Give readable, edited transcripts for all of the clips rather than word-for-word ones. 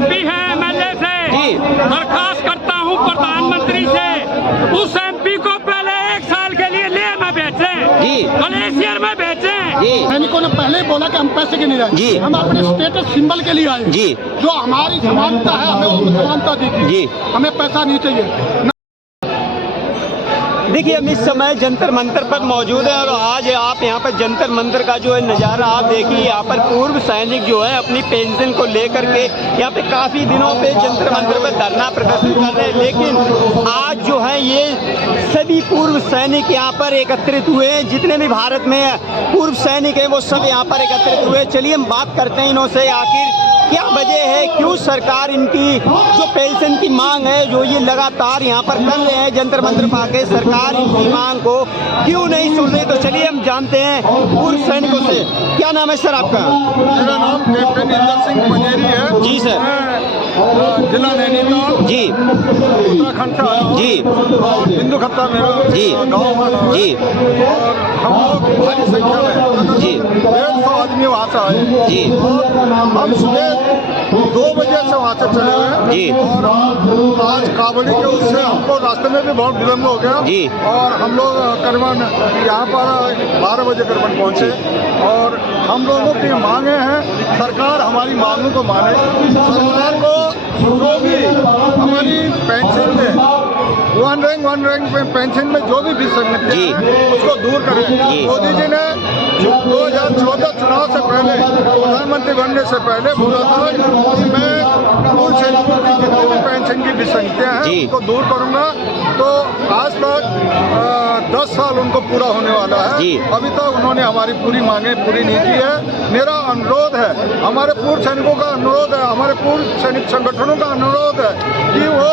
MP है MLA से दरखास्त करता हूँ प्रधानमंत्री से, उस MP को पहले 1 साल के लिए ले न भेजें, ग्लेशियर में भेजें। सैनिकों ने पहले ही बोला कि हम पैसे के नहीं आए, हम अपने स्टेटस सिंबल के लिए आए, जो हमारी समानता है हमें वो समानता दीजिए, हमें पैसा नहीं चाहिए। देखिए हम इस समय जंतर मंतर पर मौजूद है और आज आप यहाँ पर जंतर मंतर का जो है नज़ारा आप देखिए, यहाँ पर पूर्व सैनिक जो है अपनी पेंशन को लेकर के यहाँ पे काफ़ी दिनों पे जंतर मंतर पर धरना प्रदर्शन कर रहे हैं, लेकिन आज जो है ये सभी पूर्व सैनिक यहाँ पर एकत्रित हुए हैं। जितने भी भारत में पूर्व सैनिक हैं वो सब यहाँ पर एकत्रित हुए। चलिए हम बात करते हैं इनसे, आखिर क्या वजह है, क्यों सरकार इनकी जो पेंशन की मांग है जो ये लगातार यहाँ पर कर रहे हैं जंतर मंतर पाके, सरकार इनकी मांग को क्यों नहीं सुन रही। तो चलिए हम जानते हैं पूर्व सैनिकों से। क्या नाम है सर आपका? मेरा नाम कैप्टन इंदर सिंह पंजेरी है। जी सर। जिला नैनीताल जी, उत्तराखंड से आया हूँ। जी, और बिंदु खत्ता मेरा गाँव है जी, और हम लोग भारी संख्या में जी 150 आदमी वहाँ से आए जी, हम सुबह 2 बजे से वहाँ से चले हुए जी, और आज काबड़ी के उससे हमको रास्ते में भी बहुत विलम्ब हो गया जी, और हम लोग करीबन यहाँ पर 12 बजे करीबन पहुँचे और हम लोगों की मांगे हैं सरकार हमारी मांगों को माने, सरकार को जो भी हमारी पेंशन में वन रैंक में पेंशन में जो भी विसंगति है उसको दूर करें। मोदी जी ने 2014 चुनाव से पहले प्रधानमंत्री बनने से पहले बोला था कि मैं पूर्व सैनिकों की जितनी भी पेंशन की विसंगतियाँ हैं उनको दूर करूँगा। तो आज तक 10 साल उनको पूरा होने वाला है, अभी तक उन्होंने हमारी पूरी मांगें पूरी नहीं की है। मेरा अनुरोध है, हमारे पूर्व सैनिकों का अनुरोध है, हमारे पूर्व सैनिक संगठनों का अनुरोध है कि वो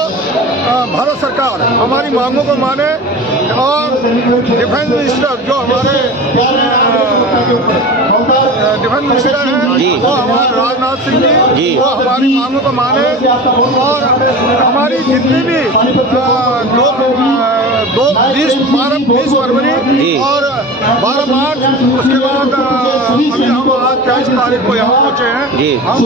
भारत सरकार हमारी मांगों को माने और डिफेंस मिनिस्टर जो हमारे डिफेंस मिनिस्टर हैं वो हमारे राजनाथ सिंह जी वो हमारी मांगों को माने और हमारी जितनी भी 20 फरवरी और 12 मार्च उसके बाद अभी हम आज 23 तारीख को यहाँ पहुँचे हैं हम,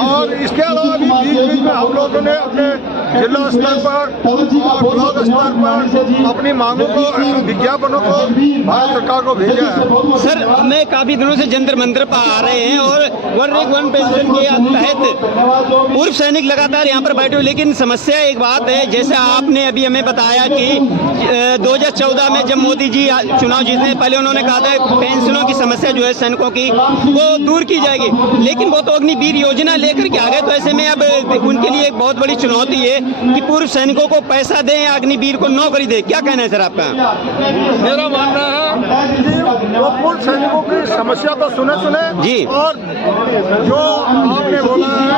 और इसके अलावा भी बीच में हम लोगों ने अपने जिला स्तर पर और ब्लॉक स्तर पर अपनी मांगों को विज्ञापनों को भारत सरकार को भेजा है। सर हमें काफी दिनों से जंतर मंतर पर आ रहे हैं और वन पेंशन के तहत पूर्व सैनिक लगातार यहाँ पर बैठे हुए, लेकिन समस्या एक बात है, जैसे आपने अभी हमें बताया कि 2014 में जब मोदी जी चुनाव जीतने पहले उन्होंने कहा था पेंशनों की समस्या जो है सैनिकों की वो दूर की जाएगी, लेकिन वो तो अग्निवीर योजना लेकर के आ गए। तो ऐसे में अब उनके लिए एक बहुत बड़ी चुनौती है कि पूर्व सैनिकों को पैसा दें या अग्निवीर को नौकरी दें। क्या कहना है सर आपका? मेरा मानना है कि वो पूर्व सैनिकों की समस्या तो सुने जी, और जो आपने बोला है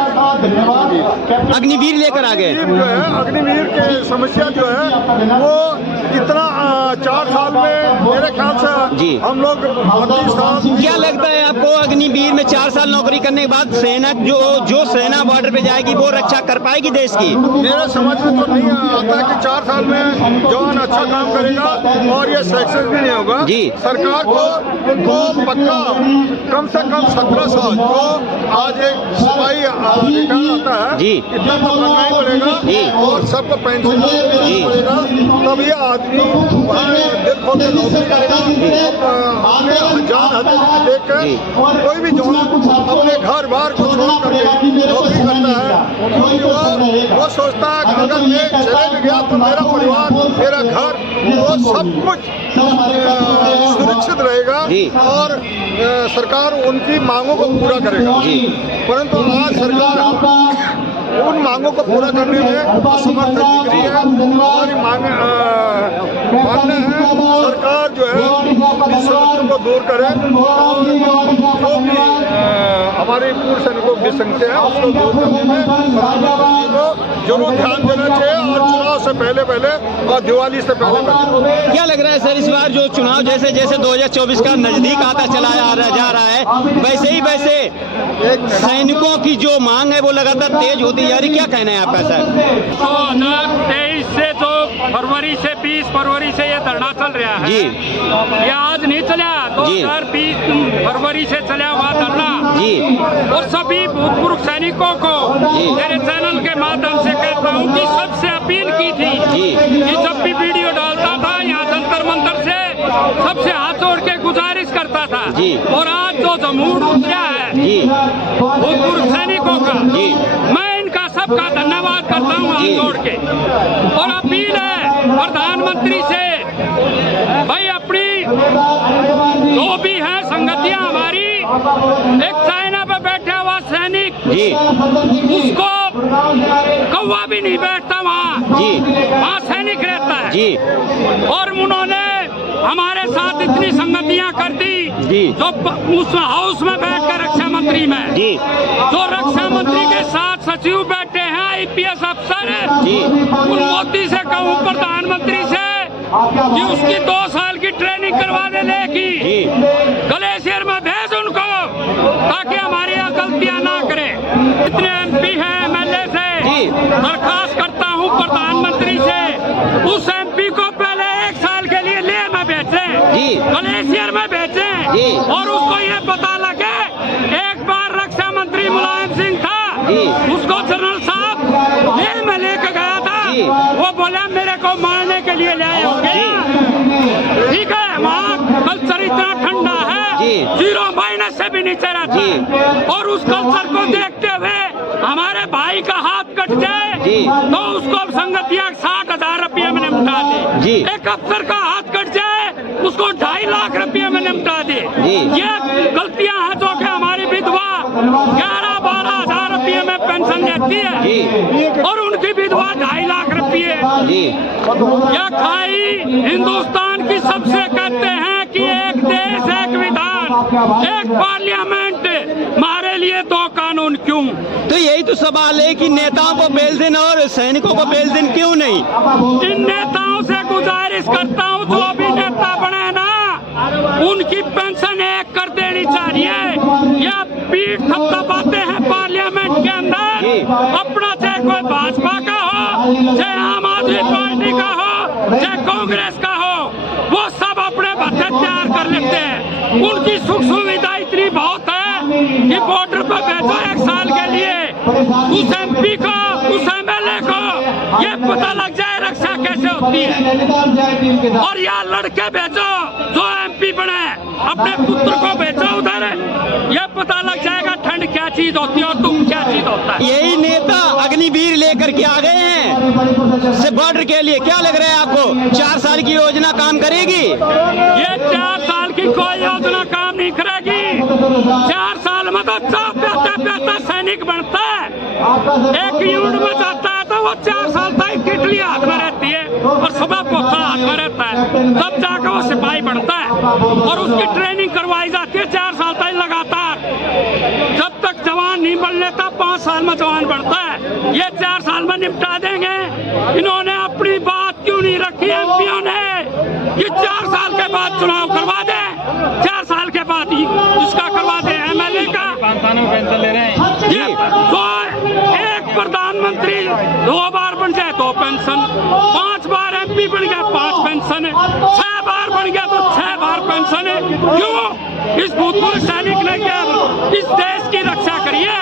अग्निवीर लेकर आ गए, जो है अग्निवीर की समस्या जो है वो इतना 4 साल में मेरे ख्याल से हम लोग 32 साल। क्या लगता है आपको अग्निवीर में 4 साल नौकरी करने के बाद सेना जो सेना बॉर्डर पे जाएगी वो रक्षा कर पाएगी देश की? मेरे समझ में तो नहीं आता कि 4 साल में जवान अच्छा काम करेगा और ये सक्सेस भी नहीं होगा। सरकार को उनको पक्का कम से कम 17 साल जो आज एक सिपाही रिटायर आता है इतना तो करना ही पड़ेगा और सबको पेंशन पड़ेगा, तब ये आदमी वहाँ दिल खोल के नौकरी करेगा। अपने जान हथेली देख कर कोई भी जवान अपने घर बार को छोड़ करके नौकरी करता है, क्योंकि वो सोचता है कि अगर मैं चले भी गया तो मेरा परिवार मेरा घर वो सब कुछ सुरक्षित रहेगा और सरकार उनकी मांगों को पूरा करेगा। परंतु आज सरकार उन मांगों को पूरा करने में असमर्थ दिख रही है। हमारी मांगना है सरकार जो है इस समस्या को दूर करे और जो भी हमारे पूर्व सैनिकों की संख्या है उसको दूर करने में प्रधानमंत्री को जरूर ध्यान देना चाहिए और चुनाव से पहले और दिवाली से पहले। क्या लग रहा है सर इस बार जो चुनाव जैसे जैसे 2024 का नजदीक आता चला जा रहा है वैसे ही वैसे सैनिकों की जो मांग है वो लगातार तेज होती जा रही, क्या कहना है आपका सर? 2023 से जो फरवरी से 20 फरवरी से ये धरना चल रहा है जी, ये आज नहीं चला, 2020 फरवरी से चला हुआ धरना जी, और सभी भूतपूर्व सैनिकों को मेरे चैनल के माध्यम से कहता हूँ कि सबसे अपील की थी जी, कि जब भी वीडियो डालता था यहाँ जंतर मंतर से सबसे हाथ जोड़ के गुजारिश करता था जी। और आज जो जमूर उतरा है जी, भूतपूर्व सैनिकों का, जी। मैं इनका सबका धन्यवाद करता हूँ हाथ जी। जोड़ के। और अपील है प्रधानमंत्री से, भाई अपनी जो भी है संगतियां हमारी, एक चाइना पे बैठा हुआ सैनिक जी, उसको कौवा भी नहीं बैठता वहाँ जी, वहाँ सैनिक रहता है जी, और उन्होंने हमारे साथ इतनी संगतियां कर दी जी। जो उस हाउस में बैठकर रक्षा मंत्री में जी, जो रक्षा मंत्री के साथ सचिव बैठे हैं IPS अफसर, जी। उन मोदी से कहूँ प्रधानमंत्री से कि उसकी 2 साल की ट्रेनिंग करवा दे लेगी, जी, ग्लेशियर में भेज उनको ताकि हमारी यहाँ गलतियां ना करे। इतने MP हैं MLA से जी। दरखास्त करता हूँ प्रधानमंत्री से, उस MP को पहले 1 साल के लिए ले में भेजें, जी। ग्लेशियर में भेजें जी। और उसको ये पता लगे। एक बार रक्षा मंत्री मुलायम सिंह था, जी। उसको जनरल साहब ले में लेके गया था, जी। वो बोला मेरे को मारने के लिए ले आए होंगे। ठीक है, वहाँ कल्चर इतना ठंडा है, जी। 0 माइनस से भी नीचे रहता जी। है और उस कल्चर को देखते हुए हमारे भाई का हाथ कट जाए जी। तो उसको संगतियां 60,000 रुपये में निपटा दे। जी। एक अफसर का हाथ कट जाए उसको 2.5 लाख रुपये में निपटा दे। जी। ये गलतियां हैं जो कि हमारी विधवा 11-12 हजार रुपये में पेंशन लेती है जी। और उनकी विधवा 2.5 लाख रुपये। जी, यह खाई हिंदुस्तान की सबसे कहते हैं कि एक देश एक विधान एक पार्लियामेंट, हमारे लिए 2 कानून क्यों? तो यही तो सवाल है कि नेताओं को पेंशन और सैनिकों को पेंशन क्यों नहीं? इन नेताओं से गुजारिश करता हूँ जो भी नेता बने ना, उनकी पेंशन 1 कर देनी चाहिए। या पीठ थपथपाते हैं पार्लियामेंट के अंदर, अपना चाहे कोई भाजपा का हो, चाहे आम आदमी पार्टी का हो, चाहे कांग्रेस का हो, वो सब अपने भत्ते तैयार कर लेते हैं। उनकी सुख सुविधा इतनी बहुत है कि बॉर्डर पर भेजो 1 साल के लिए, उस MP को, उस MLA को ये पता लग जाए रक्षा कैसे होती है। और यहाँ लड़के भेजो जो MP बने, अपने पुत्र को भेजो उधर, ये पता लग जाएगा ठंड क्या चीज होती है और दुख क्या चीज होता है। यही नेता अग्निवीर लेकर के आ गए हैं से बॉर्डर के लिए। क्या लग रहा है आपको 4 साल की योजना काम करेगी? ये 4 साल की कोई योजना काम नहीं करेगी। 4 साल में तो प्याता सैनिक बनता है, एक यूनिट में जाता है तो वो 4 साल तक किटली हाथ में रहती है और सुबह पोथा हाथ में रहता है, तब जाकर वो सिपाही बनता है और उसकी ट्रेनिंग करवाई जाती है 4 साल तक लगातार। जब तक जवान नहीं बन लेता 5 साल में जवान बनता है। ये 4 साल में निपटा देंगे। इन्होंने अपनी बात क्यों नहीं रखी MPओं ने कि 4 साल के बाद चुनाव करवा दे, 4 साल के बाद ही इसका करवा दे MLA का। पेंशन ले रहे हैं ये तो एक प्रधानमंत्री 2 बार बन जाए 2 पेंशन, 5 बार MP बन गया 5 पेंशन, 6 बार बन गया तो 6 बार पेंशन है। क्यों? इस भूतपूर्व सैनिक ने क्या इस देश की रक्षा करी है?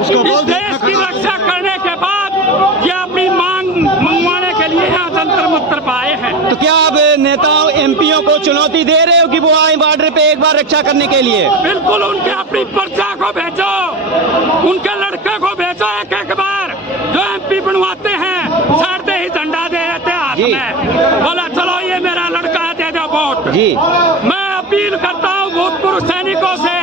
इस देश की रक्षा करने के बाद ये अपनी मांग मंगवाने के लिए यहाँ जंतर मंतर पाए हैं। तो क्या आप नेताओं MPओं को चुनौती दे रहे हो कि वो आए बॉर्डर पे एक बार रक्षा करने के लिए? बिल्कुल, उनके अपनी प्रजा को भेजो, उनके लड़के को भेजो एक बार, जो MP बनवाते हैं सर ही झंडा दे देते हाथ में, बोला चलो ये मेरा लड़का है दे दो वोट। जी। मैं अपील करता हूँ भूतपूर्व सैनिकों से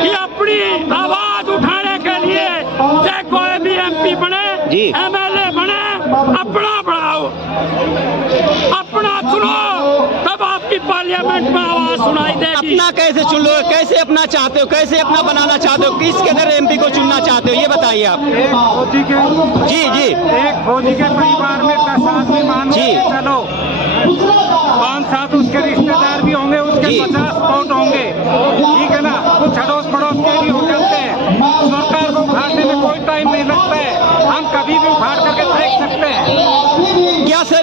कि अपनी आवाज उठाने के लिए चाहे कोई भी MP बने, जी। MLA बने, अपना बढ़ाओ, अपना चुनो, तब आपकी पार्लियामेंट में आवाज सुनाई देगी। अपना कैसे चुन लो? कैसे अपना चाहते हो? कैसे अपना बनाना चाहते हो? किस किधर MP को चुनना चाहते हो? ये बताइए आप। एक फौजी के जी, जी, एक फौजी के परिवार में 10 आदमी मान जी। के चलो, 5-7 उसके रिश्तेदार भी होंगे, उसके जी। 50 वोट होंगे, ठीक है ना? कुछ अड़ोस पड़ोस के भी हो जाते हैं। सरकार को उठाने में कोई टाइम नहीं लगता है। हम कभी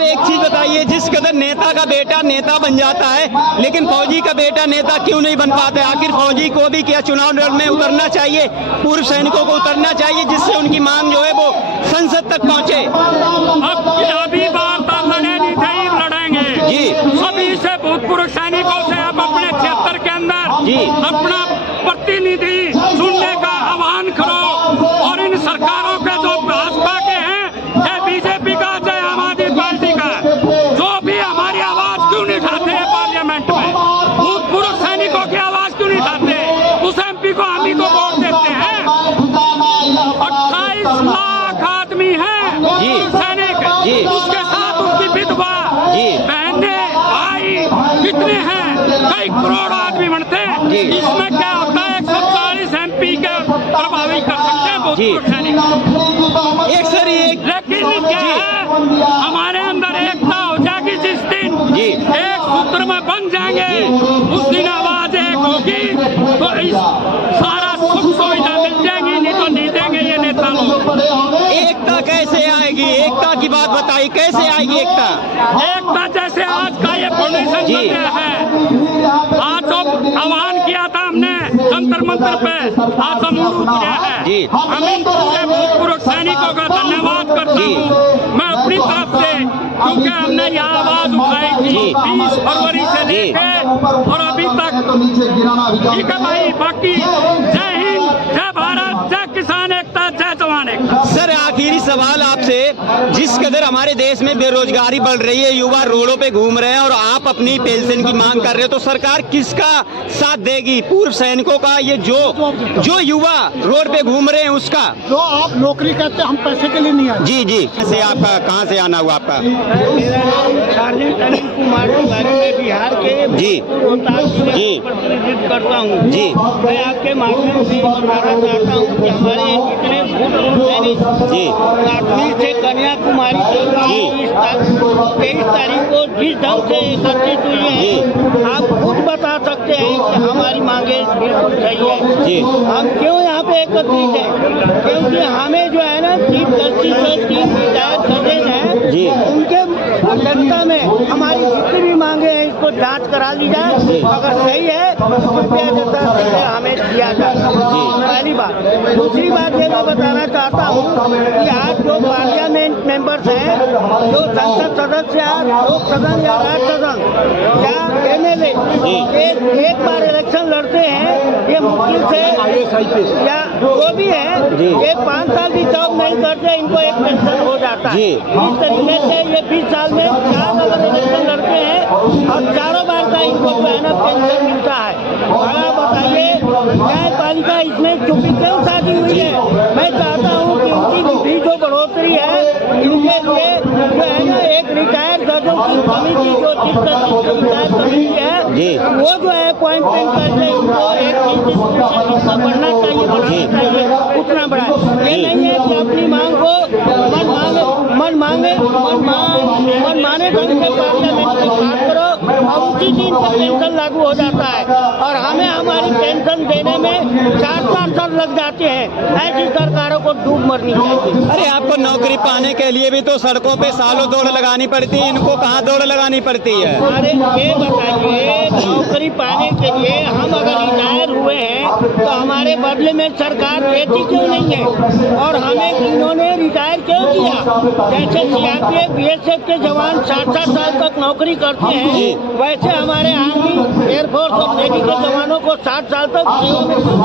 एक चीज बताइए, जिस कदर नेता का बेटा नेता बन जाता है, लेकिन फौजी का बेटा नेता क्यों नहीं बन पाता है? आखिर फौजी को भी क्या चुनाव में उतरना चाहिए, पूर्व सैनिकों को उतरना चाहिए, जिससे उनकी मांग जो है वो संसद तक पहुंचे? अभी वार्ता लड़े नहीं थे, लड़ेंगे जी। सभी से भूतपूर्व सैनिकों से आप अपने क्षेत्र के अंदर जी अपना प्रतिनिधि सुनने का आह्वान करो, और इन सरकारों के जो भाजपा के हैं, चाहे बीजेपी का, चाहे आम आदमी पार्टी का, जो भी हमारी आवाज क्यों नहीं उठाते हैं पार्लियामेंट में, भूतपूर्व सैनिकों की आवाज क्यों नहीं उठाते? उस MP को हम ही को वोट देते हैं। 28 लाख आदमी हैं सैनिक, उसके साथ उसकी विधवा, बहने, भाई कितने हैं, कई करोड़ आदमी बनते हैं। इसमें क्या होता है, 140 MP के प्रभावित कर सकते हैं भूतपूर्व सैनिक। लेकिन क्या है, हमारे अंदर एकता हो जाएगी जिस दिन एक सूत्र में बन जाएंगे, उस दिन आवाज एक होगी, तो इस सारा सुख सुविधा मिल जाएगी, नहीं तो नहीं देंगे ये नेता लोग। एकता कैसे आएगी? एकता की बात बताइए, कैसे आएगी एकता? एकता जैसे आज का ये फाउंडेशन चल रहा है, आज जो आह्वान किया था हमने जंतर मंतर पे, आज हम किया है। हम इन पूरे भूतपूर्व सैनिकों का धन्यवाद करता हूँ मैं अपनी तरफ से, क्योंकि हमने यह आवाज उठाई थी 20 फरवरी से लेकर और अभी तक। ठीक है भाई, बाकी जय हिंद, जय भारत, जय किसान एकता, जय जवान एकता। सर, आखिरी सवाल आपसे, जिस कदर हमारे देश में बेरोजगारी बढ़ रही है, युवा रोडों पे घूम रहे हैं और आप अपनी पेंशन की मांग कर रहे हो, तो सरकार किसका साथ देगी? पूर्व सैनिकों का, ये जो युवा रोड पे घूम रहे हैं उसका? जो आप नौकरी करते हैं, हम पैसे के लिए नहीं आए। जी जी। कैसे आपका, कहाँ से आना हुआ आपका? मेरा नाम सार्जेंट अनिल कुमार तिवारी, मैं बिहार के जी जी प्रतिनिधित्व करता हूँ। जी। मैं आपके माध्यम से बताना चाहता हूँ कि हमारे जितने भूतपूर्व सैनिक जी काश्मीर से कन्याकुमारी से 23 तारीख को जिस ढंग से एकत्रित हुई है, आप खुद बता सकते हैं कि हमारी मांगे बिल्कुल सही है। जी। हम क्यों यहाँ पे एकत्रित हैं? क्योंकि हमें जो है ना, चीफ जस्टिस से 3 रिटायर जजेज हैं जी, उनके अध्यक्षता में हमारी जितनी भी मांगे हैं इसको जांच करा ली जाए, अगर सही है तो कृपया जता से हमें दिया जाए। पहली बात। दूसरी बात ये मैं बताना चाहता हूँ कि आज जो पार्लियामेंट मेंबर्स हैं, जो संसद सदस्य हैं, लोक सदन या राज्य सदन या MLA, एक बार इलेक्शन लड़ते हैं, ये मुश्किल से या जो भी है, ये 5 साल भी जॉब नहीं करते, इनको एक पेंशन हो जाता है। इस तरीके से ये 20 साल में 4 अगर इलेक्शन लड़ते हैं और चारों बार का इनको जो है ना पेंशन मिलता है। बड़ा बताइए, न्यायपालिका इसमें चुप्पी क्यों साधी हुई है? मैं चाहता हूँ कि इनकी जो बढ़ोतरी है, इनके लिए जो है ना, एक रिटायर्ड जजों की कमेटी, जो रिटायर्ड कमेटी है, वो जो है अपॉइंटमेंट करके इनको एक जितना बढ़ना चाहिए, बढ़ाना चाहिए, उतना बढ़ाए। ये नहीं है कि अपनी मांग को मन माने ढंग से पार्लियामेंट में बात करो और उसी दिन से पेंशन लागू हो जाता है, और हमें हमारी पेंशन देने में 4 साल लग जाते हैं। ऐसी सरकारों को डूब मरनी चाहिए। अरे, आपको नौकरी पाने के लिए भी तो सड़कों पे सालों दौड़ लगानी पड़ती है, इनको कहाँ दौड़ लगानी पड़ती है? अरे ये बताइए, नौकरी पाने के लिए हम अगर रिटायर हुए हैं तो हमारे बदले में सरकार देती क्यों नहीं है? और हमें इन्होंने रिटायर क्यों किया? जैसे CRPF BSF के जवान 60 साल तक नौकरी करते हैं, वैसे हमारे आर्मी, एयरफोर्स और नेवी के जवानों को 60 साल तक सेवा में क्यों?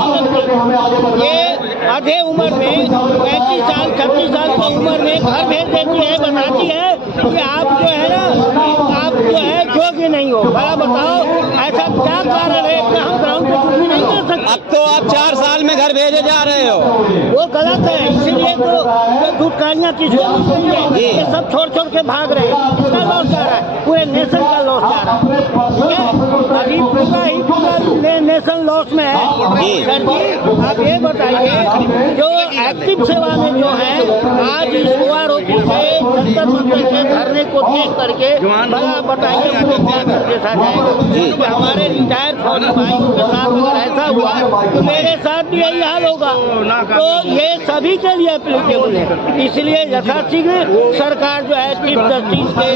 ये आधे उम्र में 35 साल 36 साल की उम्र में घर भेज देती है, बताती है कि आप जो है ना, आप जो है योग्य नहीं हो। बड़ा बताओ, ऐसा क्या कारण है कि हम ग्राउंड पे कुछ भी नहीं कर सकते? अब तो आप 4 साल में घर भेजे जा रहे हो, वो गलत है। इसीलिए तो धुटकारियाँ किसको मिल रही है? ये सब छोड़ के भाग रहे हैं। किसका लॉस जा रहा है? पूरे नेशन का लॉस जा रहा है। ठीक है, अभी पूरा नेशन लॉस में है। सर जी, आप ये बताइए, जो एक्टिव सेवा में जो है, आज इस OROP से जंतर मंतर के धरने को देख करके बड़ा बताइए, वो क्या देखा जाएगा कि हमारे रिटायर फौजी भाइयों के साथ अगर ऐसा हुआ तो मेरे साथ भी यही हाल होगा। तो ये सभी के लिए एप्लीकेबल है, इसलिए यथाशीघ्र सरकार जो है चीफ जस्टिस के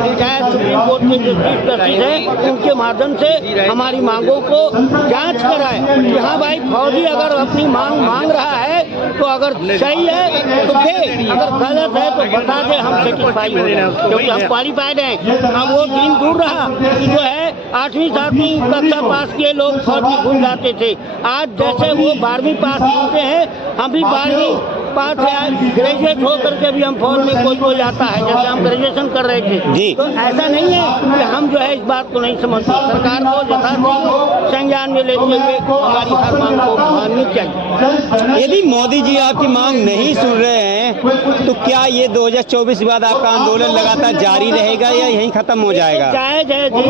रिटायर्ड सुप्रीम कोर्ट के जो चीफ जस्टिस है उनके माध्यम से हमारी मांगों को जांच कराए कि हाँ भाई फौजी अगर अपनी मांग रहा है तो अगर सही है तो दे, अगर गलत है तो बता दे, हम सेटिस्फाई हो जाए, क्योंकि हम क्वालिफाइड हैं। अब वो दिन दूर रहा कि जो है 8वीं 7वीं कक्षा पास किए लोग फौज में घुस जाते थे। आज जैसे वो 12वीं पास होते हैं, हम भी 12वीं पास या ग्रेजुएट होकर के भी हम फौज में कोई जाता है, जैसे हम ग्रेजुएशन कर रहे थे। तो ऐसा नहीं है कि हम जो है इस बात को नहीं समझते। सरकार को यथाशीघ्र संज्ञान में लेते हुए हमारी हर मांग को माननी चाहिए। यदि मोदी जी आपकी मांग नहीं सुन रहे हैं तो क्या ये 2024 के बाद आपका आंदोलन लगातार जारी रहेगा या यहीं खत्म हो जाएगा? जायज है जी।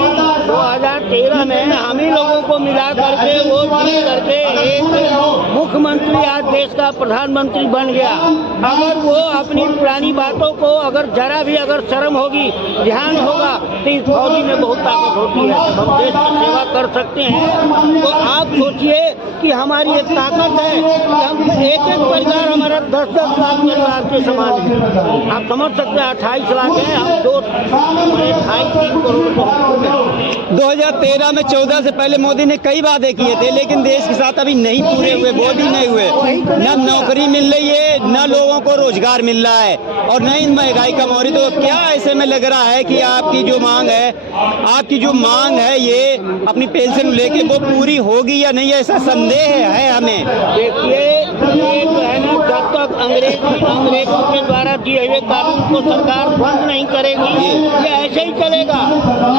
2013 में हम ही लोगों को मिला करके वो जीत करके एक मुख्यमंत्री आज देश का प्रधानमंत्री बन गया। अगर वो अपनी पुरानी बातों को अगर जरा भी अगर शर्म होगी, ध्यान होगा, तो इस फौजी में बहुत ताकत होती है, हम देश की सेवा कर सकते हैं। तो आप सोचिए कि हमारी एक ताकत है कि हम एक परिवार हमारा 10-10 लाख परिवार के समान है। आप समझ सकते हैं 28 लाख है, हम 2.5-3 करोड़ को 2013 में 14 से पहले मोदी ने कई वादे किए थे, लेकिन देश के साथ अभी नहीं पूरे हुए, वो भी नहीं हुए। न नौकरी मिल रही है, न लोगों को रोजगार मिल रहा है और न ही महंगाई कम हो रही। तो क्या ऐसे में लग रहा है कि आपकी जो मांग है ये अपनी पेंशन लेके वो पूरी होगी या नहीं, ऐसा संदेह है हमें? देखिए ये जो है ना, जब तक अंग्रेजों के द्वारा दिए हुए कानून को सरकार बंद नहीं करेगी, ये ऐसे ही चलेगा।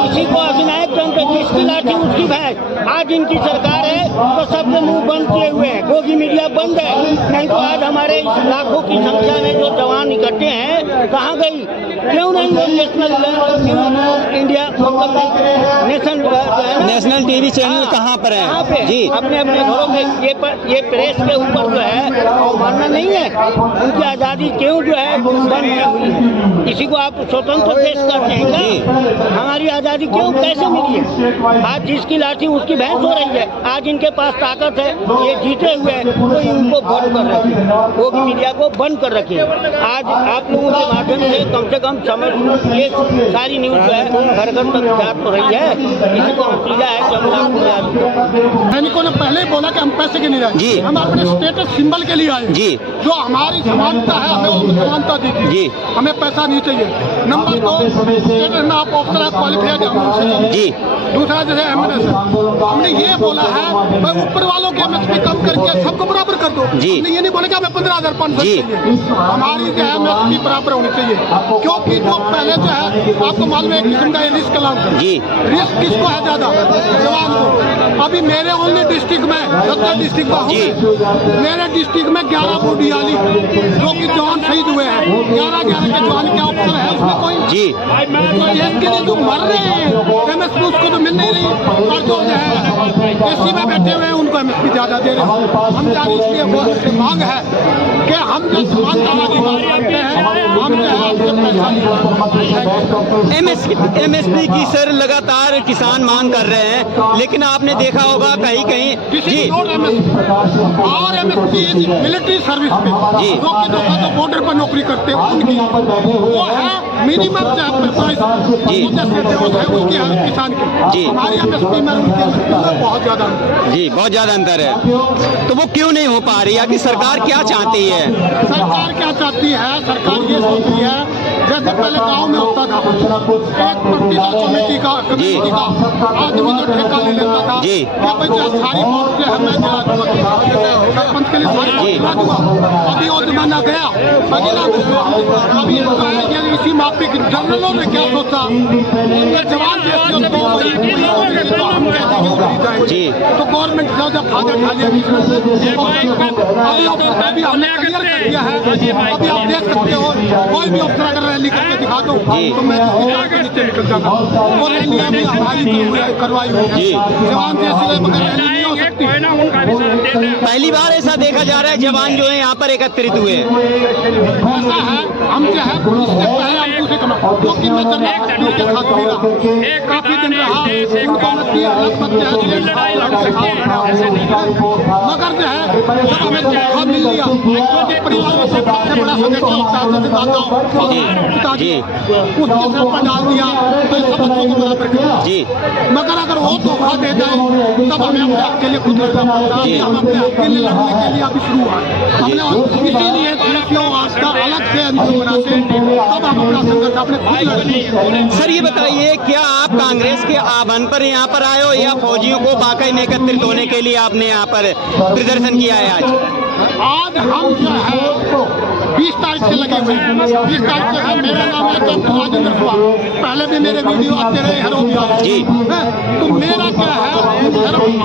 किसी को अधिनायक जनता जिसकी लाठी उसकी भैंस। आज इनकी सरकार है तो सबके मुंह बंद किए हुए हैं, गोगी मीडिया बंद है। नहीं तो आज हमारे इस लाखों की संख्या में जो जवान इकट्ठे हैं कहाँ गई? क्यों नहीं वो नेशनल टीवी चैनल कहाँ पर है जी? अपने घरों में ये प्रेस के ऊपर जो है मानना नहीं है। उनकी आज़ादी क्यों जो है बंद हुई है? किसी को आप स्वतंत्र देश कहते हैं क्या? हमारी आज़ादी क्यों कैसे मिली है? आज जिसकी लाठी उसकी भैंस हो रही है। आज इनके पास ताकत है, ये जीते हुए तो इनको बंद कर रखे, वो भी मीडिया को बंद कर रखे। आज आप लोगों के माध्यम से कम समझ ये सारी न्यूज़ जो है घर घर तक जा तो रही है। इसी का नतीजा है कि हम आपको सैनिकों ने पहले ही बोला कि हम पैसे के नहीं आए, हम अपने स्टेटस सिंबल के लिए आए जी। जो हमारी समानता है हमें वो समानता दीजिए, हमें पैसा नहीं चाहिए। नंबर 2, स्टेटस में आप ऑफिसर क्वालिफाइड जी। दूसरा जैसे एमएनएस है, हमने ये बोला है भाई ऊपर वालों के एमएसपी कम करके सबको बराबर कर दो। हमने ये नहीं बोला कि हमें 15,500 चाहिए, हमारी जो है एमएसपी बराबर होनी चाहिए। क्योंकि जो पहले जो है आपको मालूम है एक किस्म का रिस्क अलाउंस है। रिस्क किसको है ज्यादा? जवान को। अभी मेरे ओनली डिस्ट्रिक्ट में 70 डिस्ट्रिक्ट का हूँ, मेरे डिस्ट्रिक्ट में 11 बूढ़ियाली जो कि जवान शहीद हुए हैं। 11 के जवान क्या ऑप्शन है उसमें कोई जी? देश के लिए जो मर रहे हैं एमएसपी उसको तो मिल नहीं रही, और जो है एसी में बैठे हुए हैं उनको एमएसपी ज्यादा दे रहे हैं। हम जाने इसलिए वो मांग है कि हम जो समानता की बात करते हैं, हम जो है आपसे पैसा नहीं। एमएसपी की सर लगातार किसान मांग कर रहे हैं, लेकिन आपने देखा होगा कहीं जी और एमएसपी मिलिट्री सर्विस पे जी जो बॉर्डर पर नौकरी करते हैं उनकी वो है मिनिमम प्राइस जी उसकी किसान की जी। हमारी एमएसपी में उनकी एमएसपी में बहुत ज्यादा जी, बहुत ज्यादा अंतर है। तो वो क्यों नहीं हो पा रही है? कि सरकार क्या चाहती है? सरकार क्या चाहती है? सरकार ये सोच रही है जैसे पहले गांव में होता था एक प्रतिशत कमेटी का आदमी जो ठेका ले लेता था कि भाई जो सारी वोट जो है मैं दिला दूंगा सरपंच के लिए सारी वोट दिला दूंगा। अभी वो जमाना गया, अगला अभी ये इसी माफी जनरलों ने क्या सोचा जवान तो हम कह देंगे तो गवर्नमेंट जब फायदा उठा लिया अभी हमने क्लियर कर दिया है। अभी आप देख सकते हो कोई भी अफसर अगर रैली करके दिखा दो तो मैं नीचे निकल जाता हूँ। वो रैलियाँ भी हमारी करवाई हुई जवान जैसे मगर रैली नहीं हो सकती। पहली बार ऐसा देखा जा रहा है जवान जो है यहाँ पर एकत्रित हुए। ऐसा है हम जो है पुलिस से पहले हम दूसरे कमा, क्योंकि मैं जनरल के साथ भी रहा, काफी दिन रहा, उनको मत दिया, अलग मत दिया, लड़ाई लड़ सकते हैं, मगर जो है जब हमें धोखा मिल लिया, क्योंकि परिवार में सबसे बड़ा सदस्य होता है, जैसे माताओं पिताजी, उसके सर पर डाल दिया, तो सब बच्चों को बराबर किया। मगर अगर वो धोखा दे जाए तब हमें अपने हक के लिए खुद लड़ना पड़ता है। हम अपने हक के लिए लड़ने के लिए अभी शुरू हुआ है, हमने इसीलिए तुलसियों का अलग से अंतिम बना के तब हम अपना संघर्ष अपने खुद लड़ेंगे। सर ये बताइए, क्या आप कांग्रेस के आह्वान पर यहाँ पर आए हो या फौजियों को बाकायदा में एकत्रित होने के लिए आपने यहाँ पर प्रदर्शन किया है? आज हम जो है 20 तारीख से लगे हुए हैं। 20 तारीख से है, मेरा नाम है कैप्टन राजेंद्र कुमार, पहले भी मेरे वीडियो आते रहे, हरों भी आए जी। तो मेरा क्या है,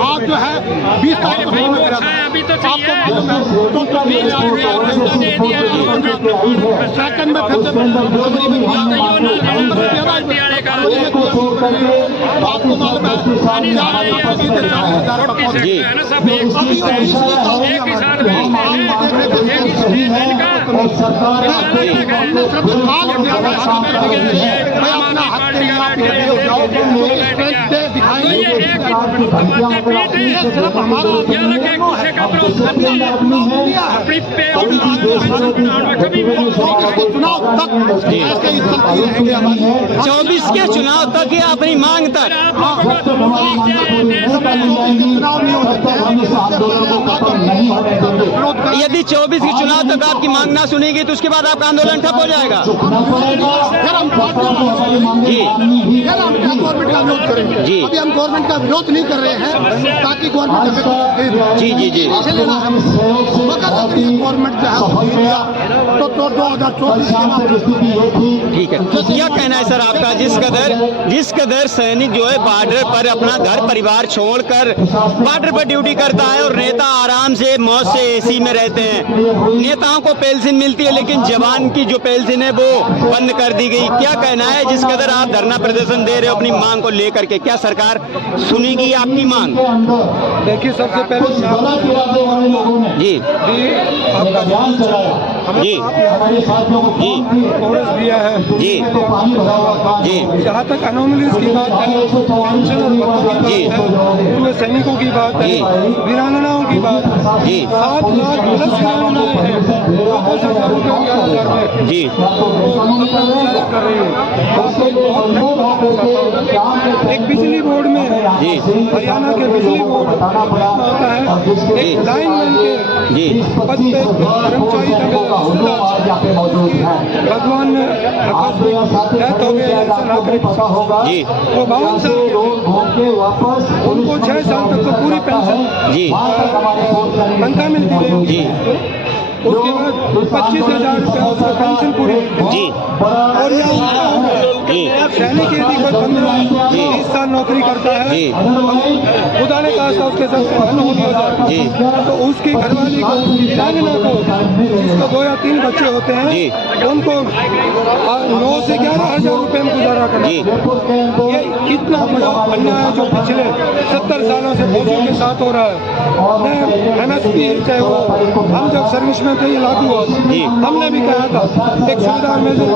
आज जो है 20 तारीख को सही में मेरा आपको मालूम है, तो सेकंड में फिर से फरवरी में किया, आपको मालूम है 24 के चुनाव तक या अपनी मांग तक? यदि 24 के चुनाव तक आपकी मांग ना सुनेगी तो उसके बाद आपका आंदोलन ठप हो जाएगा। जी गवर्नमेंट का विरोध करेंगे जी। अभी हम गवर्नमेंट का विरोध नहीं कर रहे हैं ताकि गवर्नमेंट जी जी जी मगर अगर ये गवर्नमेंट जो है तो 2024 ठीक है। क्या कहना है सर आपका, जिस कदर सैनिक जो है बॉर्डर पर अपना घर परिवार छोड़कर बॉर्डर पर ड्यूटी करता है और नेता आराम से मौज से एसी में रहते हैं, नेताओं को पेंशन मिलती है लेकिन जवान की जो पेंशन है वो बंद कर दी गई, क्या कहना है? जिस कदर आप धरना प्रदर्शन दे रहे हो अपनी मांग को लेकर के, क्या सरकार सुनेगी आपकी मांग? देखिए, सबसे पहले जी आपका जी कोरस दिया है जी जी जहाँ तक अनोमलीज की बात है, पेंशन और भत्तों की बात है, पूर्व सैनिकों की बात है, वीरांगनाओं की बात है, 7 लाख प्लस वीरांगनाएं हैं, 10,000 रुपये 11,000 में जी कर रही है। एक बिजली बोर्ड में जी हरियाणा के बिजली बोर्ड होता है, एक लाइनमैन के जी पद पे कर्मचारी भगवान ने डेथ हो गई जी वो 52 साल के उनको 6 साल तक तो पूरी पेंशन जी तनख्वाह मिलती है जी उसके बाद 25,000 रुपया उसका पेंशन पूरी जी और सैनिक यदि कोई 15-20 साल नौकरी करता है, खुदा ने कहा था उसके साथ अनहोनी हो जाए तो उसकी घरवाली को, वीरांगना को, जिसको 2 या 3 बच्चे होते हैं, उनको 9 से 11,000 रुपये में गुजारा करना। ये इतना बड़ा अन्याय है जो पिछले 70 सालों से फौजियों के साथ हो रहा है। MSP चाहे वो हम जब सर्विस में थे ये लागू हुआ, हमने भी कहा था, एक सूबेदार मेजर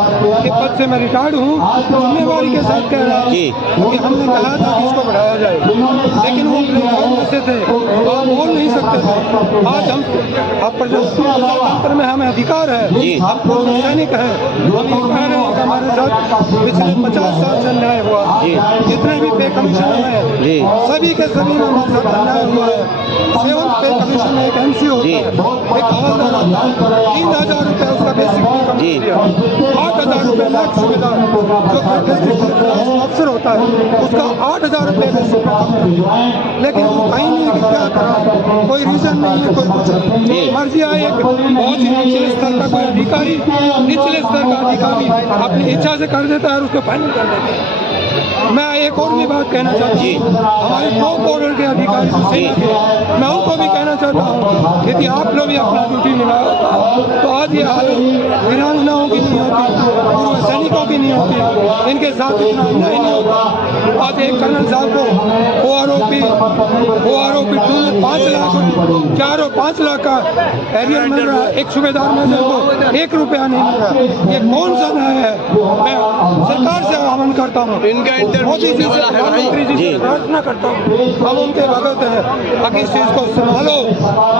के पद से मैं रिटायर्ड हूँ, जिम्मेवारी के साथ कह रहा हूँ कि हमने कहा था कि इसको बढ़ाया जाए, लेकिन वो ऐसे थे आप बोल नहीं सकते थे। आज हम आप प्रजातंत्र में हमें अधिकार है, आप सैनिक हैं, हम ये कह रहे हैं कि हमारे साथ पिछले 50 साल से अन्याय हुआ, जितने भी पे कमीशन हैं सभी के सभी में हमारे साथ अन्याय हुआ है। 7th पे कमीशन में एक MC होता है, एक हवलदार होता है, 3,000 रुपये उसका बेसिक इनकम दिया, 8,000 रुपये लाख सूबेदार जो अफसर होता है उसका 8,000 रुपये बेसिक इनकम, लेकिन वो कहीं नहीं कि क्या करा, कोई रीजन नहीं है, कोई कुछ मर्जी आए। एक बहुत ही निचले स्तर का कोई अधिकारी, निचले स्तर का अधिकारी अपनी इच्छा से कर देता है और उसको फाइनल कर देता है। मैं एक और भी बात कहना चाहता हूँ, हमारे टॉप ऑर्डर के अधिकारी मैं उनको भी कहना चाहता हूँ, यदि आप लोग भी अपना ड्यूटी निभाओ तो आज ये हालत वीरांगनाओं की नहीं होती, पूर्व सैनिकों की नहीं होती, इनके साथ इतना अन्याय नहीं होता। आज एक कर्नल साहब को OROP 5 लाख 4 और 5 लाख का एरियर मिल रहा है, एक सूबेदार मेजर को 1 रुपया नहीं मिल रहा। ये कौन सा न्याय है? मैं सरकार से आह्वान करता हूँ, मोदी जी से, प्रधानमंत्री जी से प्रार्थना करता हूँ, हम उनके भगत हैं, बाकी इस चीज़ को संभालो,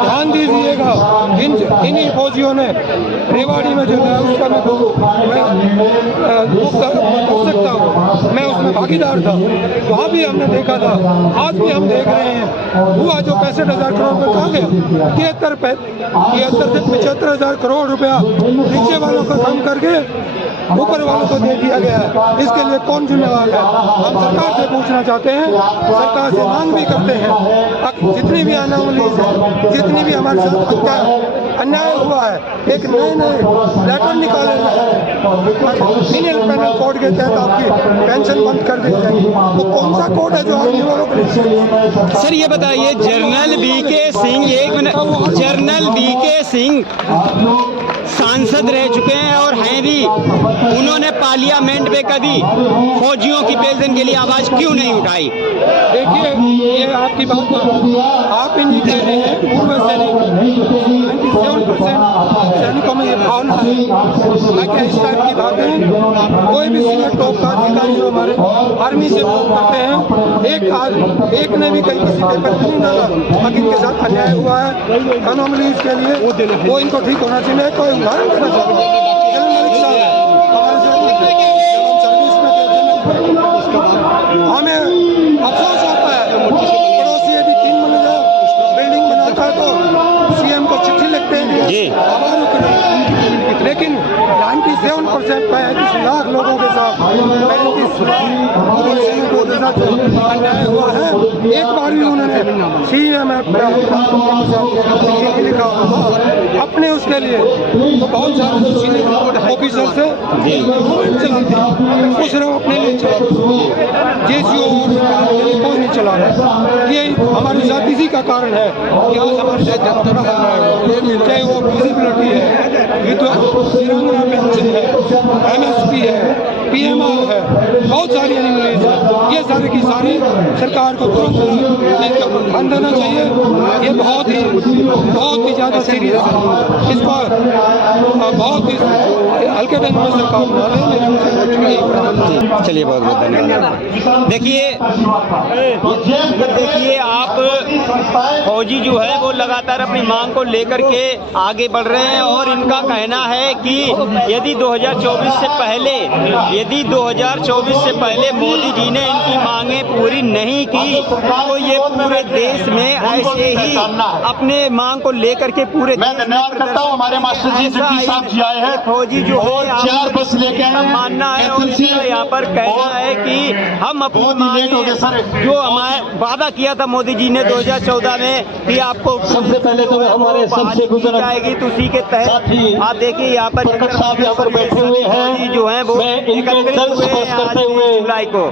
ध्यान दीजिएगा। इन्हीं फौजियों ने रेवाड़ी में जो है उसका मैं दुख सकता हूँ, मैं उसमें भागीदार था, वहाँ भी हमने देखा था, आज भी हम देख रहे हैं। हुआ जो 65,000 करोड़ रुपये कहाँ गया? 73 से 75,000 करोड़ रुपया नीचे वालों का कम करके ऊपर वालों को दे दिया गया है। इसके लिए कौन जिम्मेवार है? हम सरकार से पूछना चाहते हैं, सरकार से मांग भी करते हैं, जितनी भी अनोमलीज है, जितनी भी हमारे साथ अन्याय हुआ है, एक नए लेटर निकाले मिनिमम पेनल कोड के तहत आपकी पेंशन बंद कर दी जाएगी। तो कौन सा कोड है जो आदमी वालों को नहीं? सर ये बताइए, जनरल VK सिंह, एक मिनट, जनरल VK सिंह सांसद रह चुके हैं और हैं भी, उन्होंने पार्लियामेंट में कभी फौजियों की पेंशन के लिए आवाज क्यों नहीं उठाई? देखिए, ये आपकी बात आप ही नहीं कह रहे हैं, पूर्व सैनिक 97% सैनिकों में ये भावना है। क्या इस टाइप की बातें कोई भी सीनियर टॉप का अधिकारी जो हमारे आर्मी से फोन करते हैं, एक ने भी कहीं किसी पेपर में नहीं डाला, बाकी इनके साथ अन्याय हुआ है अनोमलीज के लिए, वो इनको ठीक होना चाहिए। कोई उदाहरण देना चाहूँगा, हमें अफसोस होता है, पड़ोसी यदि 3 मंजिला बिल्डिंग बनाता है तो CM को चिट्ठी लिखते हैं लेकिन 97% 35 लाख लोगों के साथ 35 लाख अन्याय हुआ है। एक बार भी उन्होंने CM चिट्ठी लिखा अपने उसके लिए, तो बहुत सारे सीनियर ऑफिसर से चलाते हैं, वो सिर्फ अपने लिए चलाते, कोई नहीं चला रहा। ये हमारे साथ इसी का कारण है कि आज हमारे साथ ज़्यादा बड़ा है, चाहे वो विजिबिलिटी है, विधवा पेंशन है, MSP है, PMR है, बहुत सारी एनिमलीज है। ये सारे की सारी सरकार को तुरंत इसके ऊपर ध्यान देना चाहिए। ये बहुत ही ज़्यादा सीरियस है, इसको बहुत ही हल्के ढंग में सरकार ना ले। चलिए, बहुत बहुत धन्यवाद। देखिए आप फौजी जो है वो लगातार अपनी मांग को लेकर के आगे बढ़ रहे हैं और इनका कहना है कि यदि 2024 से पहले मोदी जी ने इनकी मांगें पूरी नहीं की तो ये पूरे देश में ऐसे ही अपने मांग को लेकर के पूरे मैं धन्यवाद करता हूँ हमारे मास्टर जी साहब जी आए हैं, फौजी जो और 4 बस लेके आए हैं, मानना है और यहाँ पर कहना है कि हम अपनी जो हमारे वादा किया था मोदी जी ने 2014 में कि आपको सबसे पहले तो हमारे सबसे गुजर जाएगी, तो उसी के तहत आप देखिए यहाँ पर साहब यहाँ पर बैठे हुए हैं, जो है वो मैं इनके दर्द स्पर्श करते हुए जुलाई को